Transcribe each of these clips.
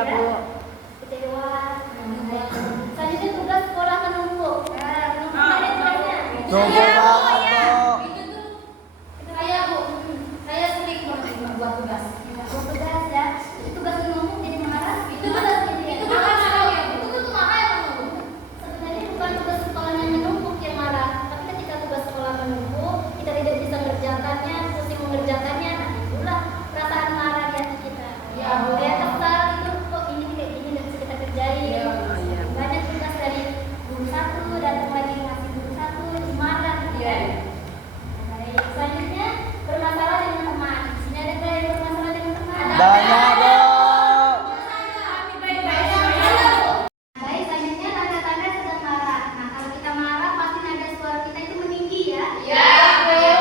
Iya, Bu. Kecewa. Selanjutnya tugas sekolah menumpuk. Nah, menumpuk ada tugasnya. Numpuk Iya, banget, iya. Bu. Itu tuh saya, Bu. Saya sering banget buat tugas. Buat tugas ya. Itu tugas menumpuk jadi marah. Itu tugas itu bukan marah ya. Itu tuh marah yang menumpuk. Sebenarnya bukan tugas sekolahnya menumpuk yang marah, tapi ketika tugas sekolah menumpuk, kita tidak bisa mengerjakannya, pusing mengerjakannya, nah itulah perasaan marah di hati kita. Ya, saya kesal itu kok ini kayak gini dan bisa kita kerjain. Banyak tugas dari guru satu, datang lagi ngasih guru satu, marah gitu ya. Baik, selanjutnya bermasalah dengan teman. Di sini ada nggak yang bermasalah dengan teman? Banyak, Bu. Baik, selanjutnya tanda-tanda sedang marah. Nah, kalau kita marah pasti nada suara kita itu meninggi ya.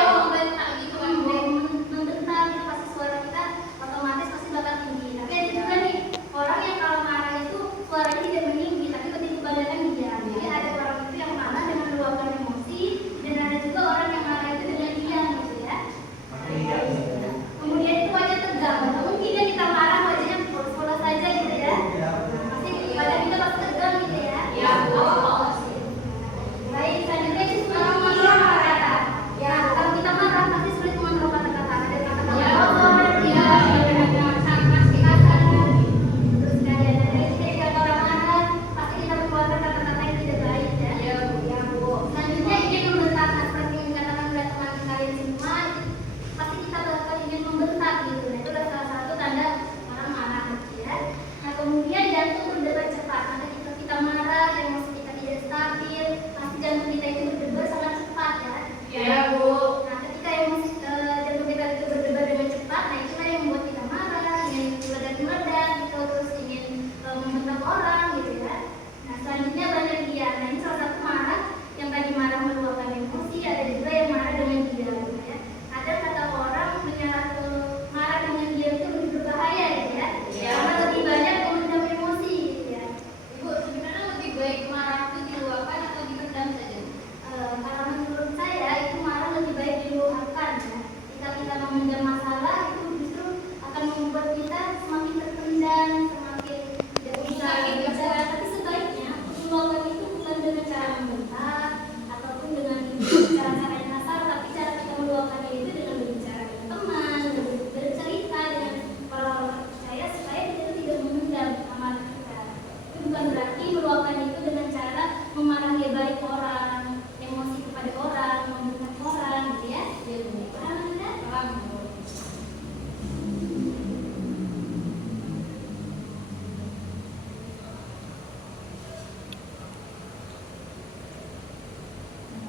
Membentak gitu, membentak gitu pasti suara kita otomatis pasti bakal tinggi. Tapi ada juga nih orang yang kalau marah itu suaranya tidak meninggi, tapi ketika badannya diam. Jadi ada orang itu yang marah dengan meluapkan emosi, dan ada juga orang yang marah itu dengan diam gitu ya. Kemudian itu wajah tegang. Nah, mungkin ya kita marah wajahnya polos-polos saja gitu ya. Pasti wajah kita pasti tegang gitu ya. Baik, selanjutnya itu sulit mengontrol kata-kata. Ya, kalau kita marah pasti sulit mengontrol kata-kata. Ada kata-kata kotor, ada kata-kata kasar. Terus ketika orang marah, pasti kita mengeluarkan kata-kata yang tidak baik ya. Ya, Bu. Selanjutnya ingin membentak. Nah, seperti yang dikatakan oleh teman kalian semua, pasti kita bakal ingin membentak gitu. Nah, itu adalah salah satu tanda orang marah gitu ya. Nah, kemudian jantung berdebar cepat. Nah, ketika kita marah, emosi kita tidak stabil, pasti jantung kita itu berdebar sangat cepat ya. Nah, ketika emosi jantung kita itu berdebar dengan cepat, nah itulah yang membuat kita marah, ingin meledak-meledak gitu, terus ingin membentak orang gitu ya. Nah, selanjutnya banyak diam. Nah, ini salah satu marah yang tadi marah meluapkan emosi, ada juga yang marah dengan diam gitu ya. Ada kata orang marah dengan diam itu lebih berbahaya gitu ya. Karena lebih banyak memendam emosi gitu ya. Ibu, sebenarnya lebih baik marah itu diluapkan atau dipendam saja? Kalau menurut saya itu marah lebih baik diluapkan ya. Jika kita memendam masalah itu justru akan membuat kita semakin terpendam, semakin tidak bisa bicara. Tapi sebaiknya meluapkan itu bukan dengan cara membentak ataupun dengan cara-cara yang kasar, tapi cara kita meluapkannya itu dengan berbicara dengan teman, bercerita dengan orang-orang percaya supaya kita itu tidak memendam amarah kita. Itu bukan berarti meluapkan itu dengan cara memarahi baik orang, emosi kepada orang, membentak orang gitu ya. Paham Anda? Paham.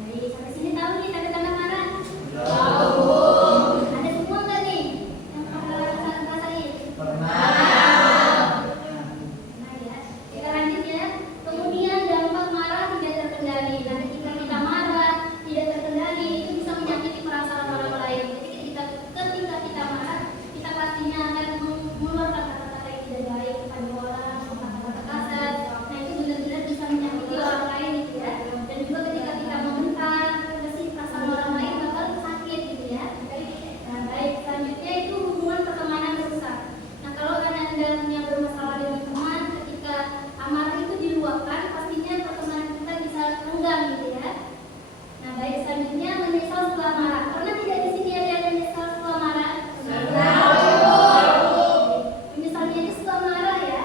Baik, sampai sini tahu nih tanda-tanda marah? Tahu. Ada semua nggak nih yang pernah rasain? Pernah. Nah ya, kita lanjut ya. Kemudian dampak marah tidak terkendali. Nah, ketika kita marah tidak terkendali itu bisa menyakiti perasaan orang lain. Jadi ketika kita marah, kita pastinya akan mengeluarkan kata-kata yang tidak baik kepada orang, kata-kata kasar. Nah, itu benar-benar bisa menyakiti orang lain gitu ya. Dan juga ketika kita membentak, pasti perasaan orang lain bakal sakit gitu ya. Nah, baik, selanjutnya itu hubungan pertemanan rusak. Nah, kalau Anda punya bermasalah dengan teman, ketika amarah itu diluapkan, pastinya pertemanan kita bisa renggang gitu ya. Nah, baik, selanjutnya menyesal setelah marah. Pernah tidak di sini ada yang menyesal setelah marah? Menyesalnya itu setelah marah ya.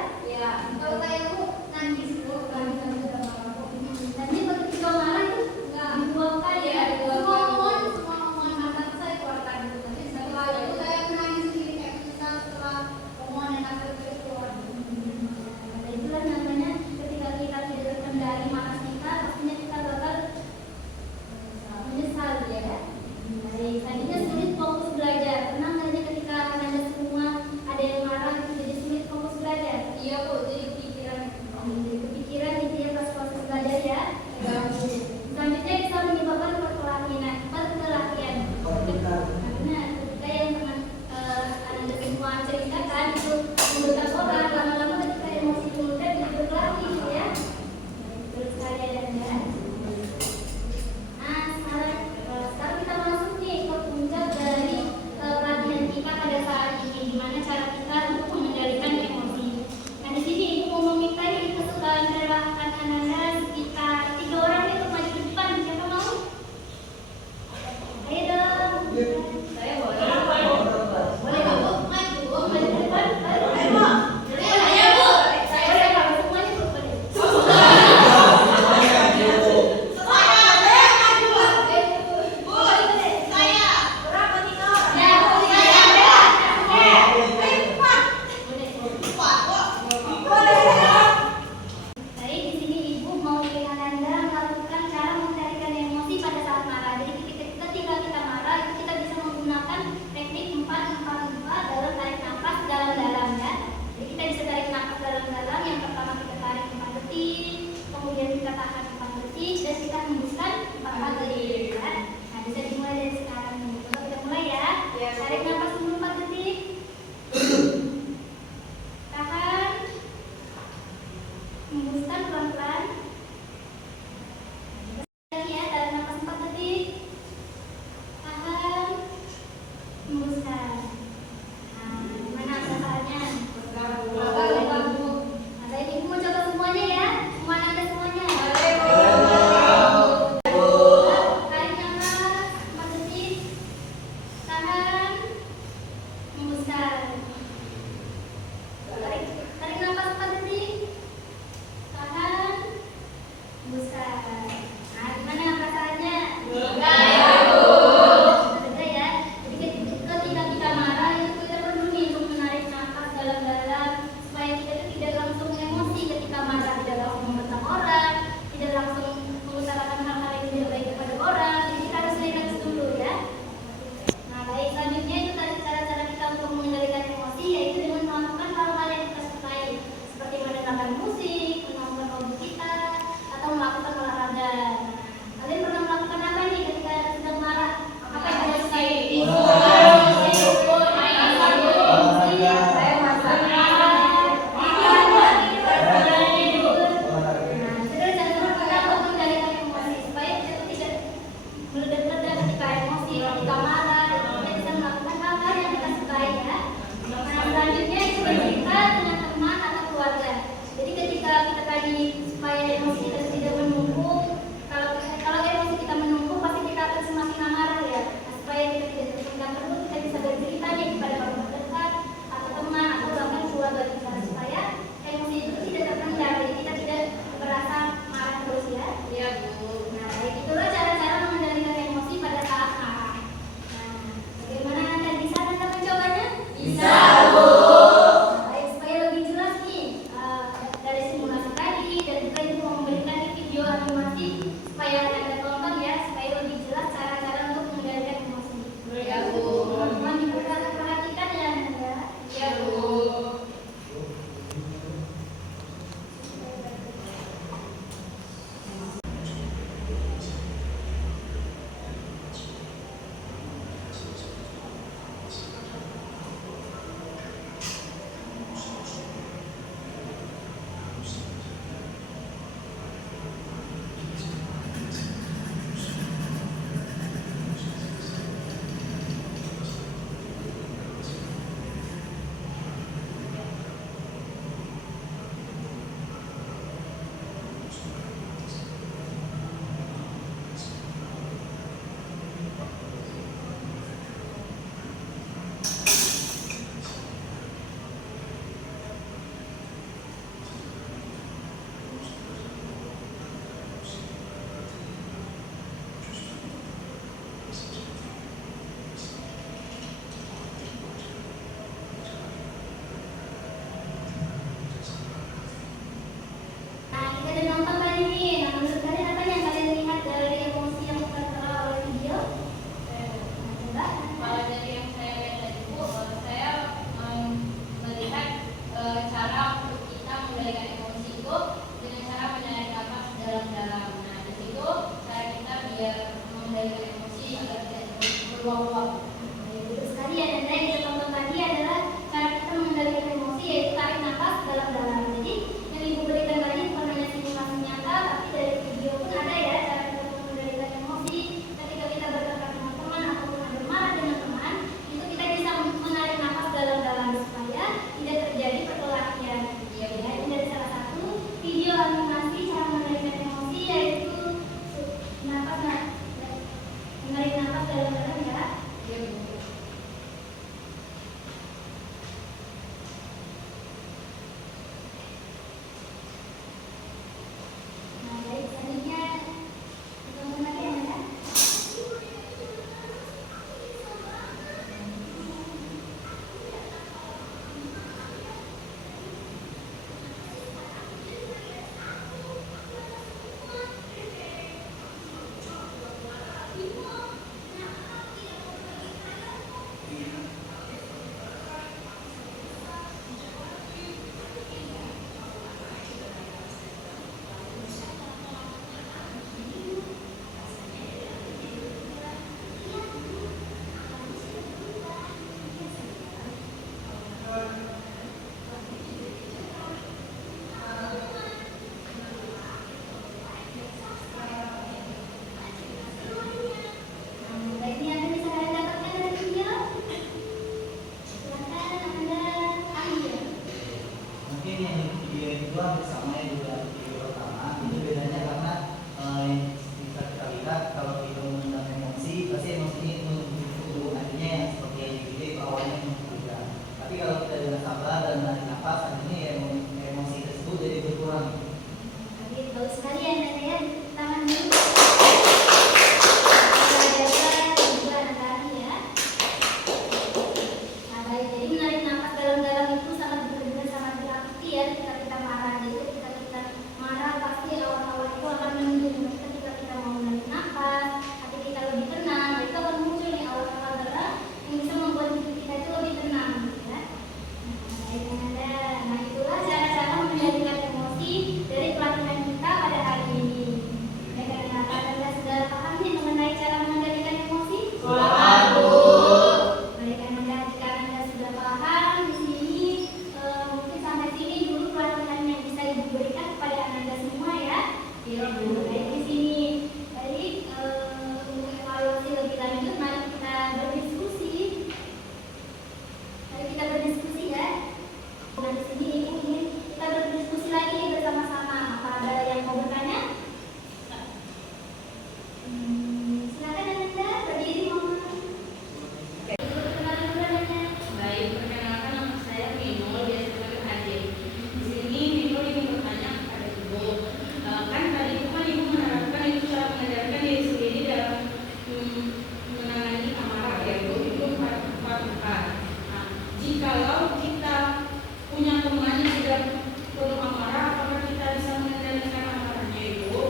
juga hampir sama ya juga video pertama. Itu bedanya karena bisa kita lihat kalau kita mengundang emosi, pasti emosinya itu dulu akhirnya yang seperti yang di video awalnya juga. Tapi kalau kita dengan sabar dan menarik nafas, akhirnya emosi tersebut jadi berkurang. Oke, bagus sekali ya Nanda ya. Tangan dulu. Jadi menarik nafas dalam-dalam itu sangat benar-benar sangat berarti ya ketika kita marah. Jadi ketika kita marah pasti awal-awal itu akan mendung. Ketika kita mau menarik nafas, hati kita lebih tenang, itu akan muncul nih awal-awal darah yang bisa membuat hidup kita itu lebih tenang, ya. Nah, itulah cara-cara mengendalikan emosi dari pelatihan kita pada hari ini. Ya, karena Anda sudah paham nih mengenai cara mengendalikan emosi? Baik, jika Anda sudah paham di sini, mungkin sampai sini dulu pelatihan yang bisa Ibu berikan kepada Anda semua ya. Ya, baik di sini. Baik, untuk evaluasi lebih lanjut, mari kita berdiskusi. Mari kita berdiskusi ya. Nah, di sini Ibu ingin kita berdiskusi lagi nih bersama-sama. Apa ada yang mau bertanya? Silakan Anda berdiri mohon. Perkenalan dulu Anda. Baik, perkenalkan nama saya Minul, biasa dipanggil Adit. Di sini Minul ingin bertanya kepada Ibu. Kan tadi itu kan Ibu menerapkan itu cara mengendalikan diri sendiri dalam menangani amarah, yaitu itu 4. Nah, jikalau kita punya teman yang tidak penuh amarah, apakah kita bisa mengendalikan amarahnya itu?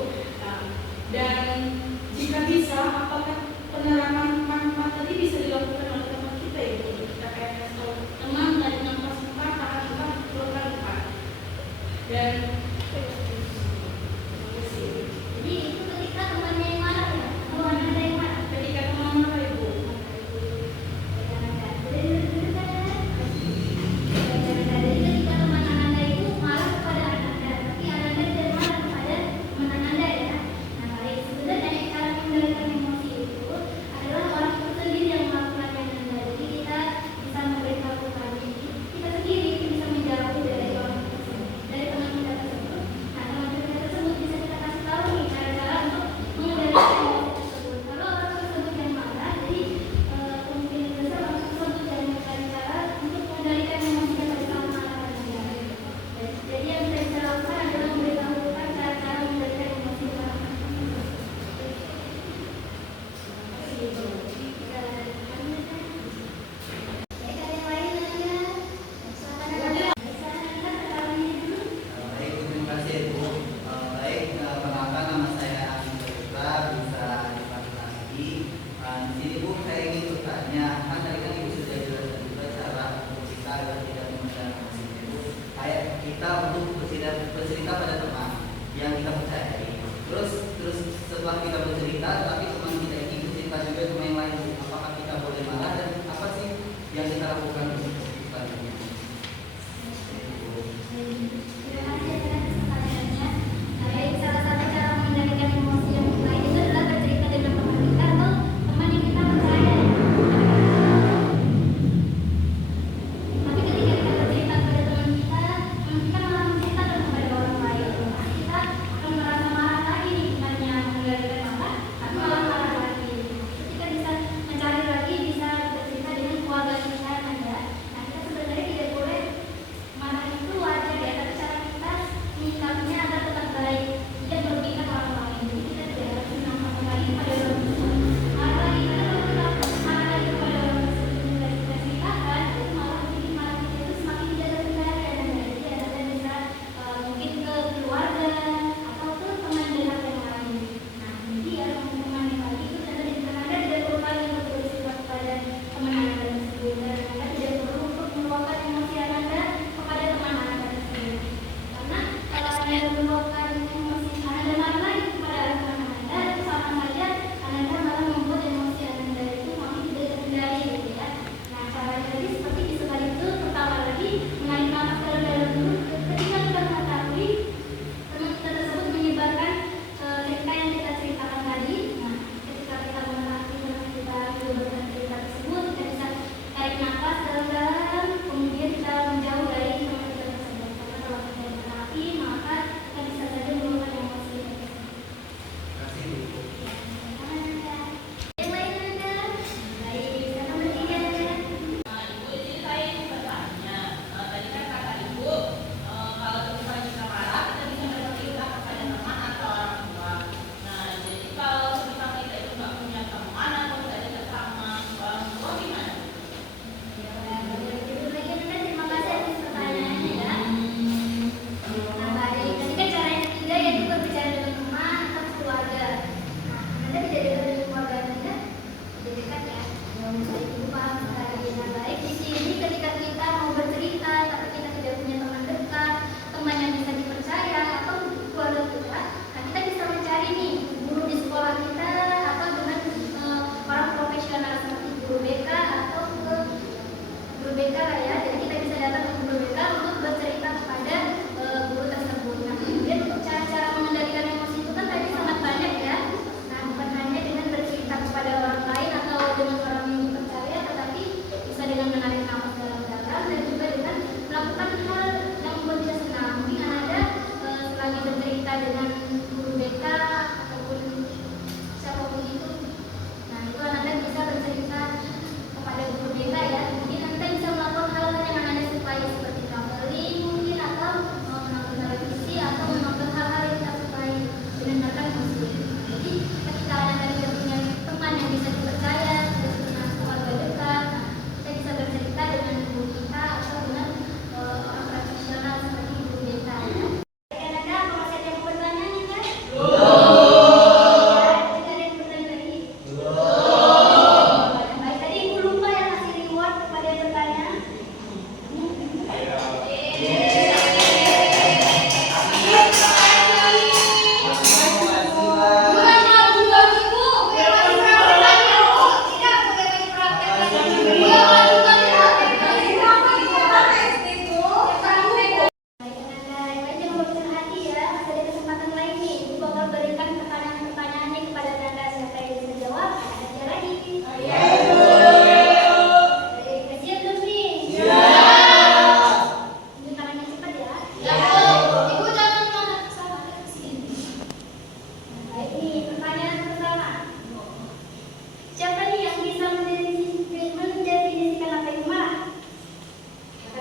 Nah, dan jika bisa, apakah penerapan 4 tadi bisa dilakukan oleh teman kita itu? Kita kayak kasih tahu teman dari nafas 4, tahan 4, keluarkan 4. Dan Jadi itu ketika temannya yang marah ya, atau Anda yang marah? ketika teman marah Ibu, Jadi ketika teman Anda itu marah kepada Anda, tapi Anda tidak marah kepada teman Anda ya. Nah, baik, sebenarnya cara mengendalikan emosi itu adalah orang itu sendiri yang melakukannya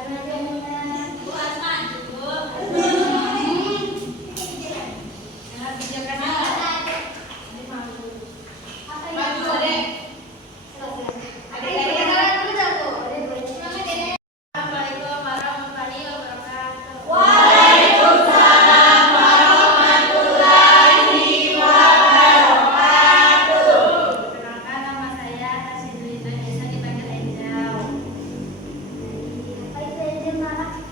Bu Asma, Bu. Nah, bijakan apa? Apa Maju, Adek. Assalamualaikum warahmatullahi wabarakatuh. Waalaikumsalam warahmatullahi wabarakatuh. Perkenalkan, nama saya Tasidulita, biasa dipanggil Angel. Apa itu Angel marah?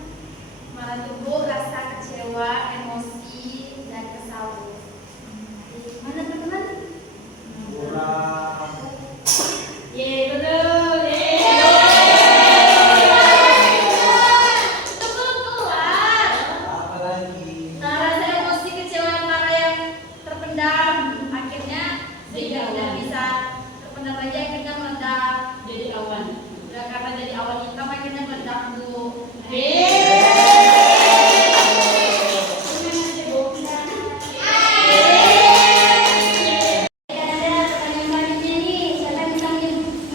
Marah tubuh, rasa kecewa, emosi, dan kesal. Mana teman-teman? Kurang. Yeay, betul. Apa lagi? Nah, rasa emosi, kecewa, marah yang terpendam, akhirnya sehingga tidak bisa terpendam lagi, akhirnya meledak. Jadi awan. Ya, karena jadi awan hitam, akhirnya meledak, Bu. Ada pertanyaan selanjutnya nih. Siapa bisa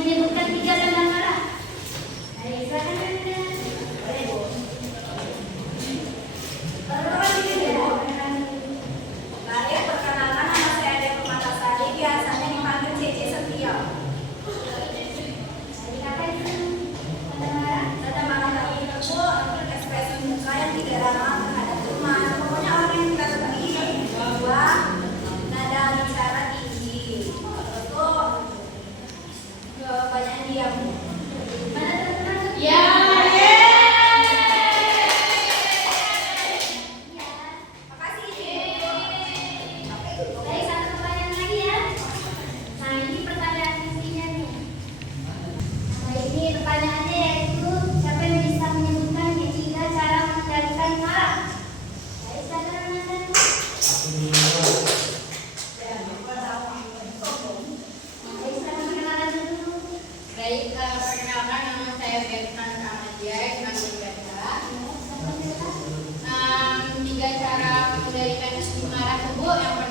menyebutkan 3 tanda marah? Ayo, silakan Anda. Boleh, Bu. Baik, perkenalkan nama saya Ade Permatasari, biasanya dipanggil Cece Setia. Jadi apa itu tanda marah? Tanda marah kami itu ekspresi muka yang tidak ramah terhadap teman. Pokoknya orang yang kita sukai bahwa nada bicara tinggi. Terus banyak diam. Mana teman-teman? Ya. Makasih. Baik, satu pertanyaan lagi ya. Nah, ini pertanyaan isinya nih. Nah, ini pertanyaannya yaitu siapa yang bisa menyebutkan 3 cara mengendalikan marah? Baik, silakan Anda. Aku dulu. Baik, silakan perkenalan dulu. Baik, perkenalkan nama saya Bertan Amadia, dipanggil Berta. Silakan, silakan. 3 cara mengendalikan emosi marah tersebut. Yang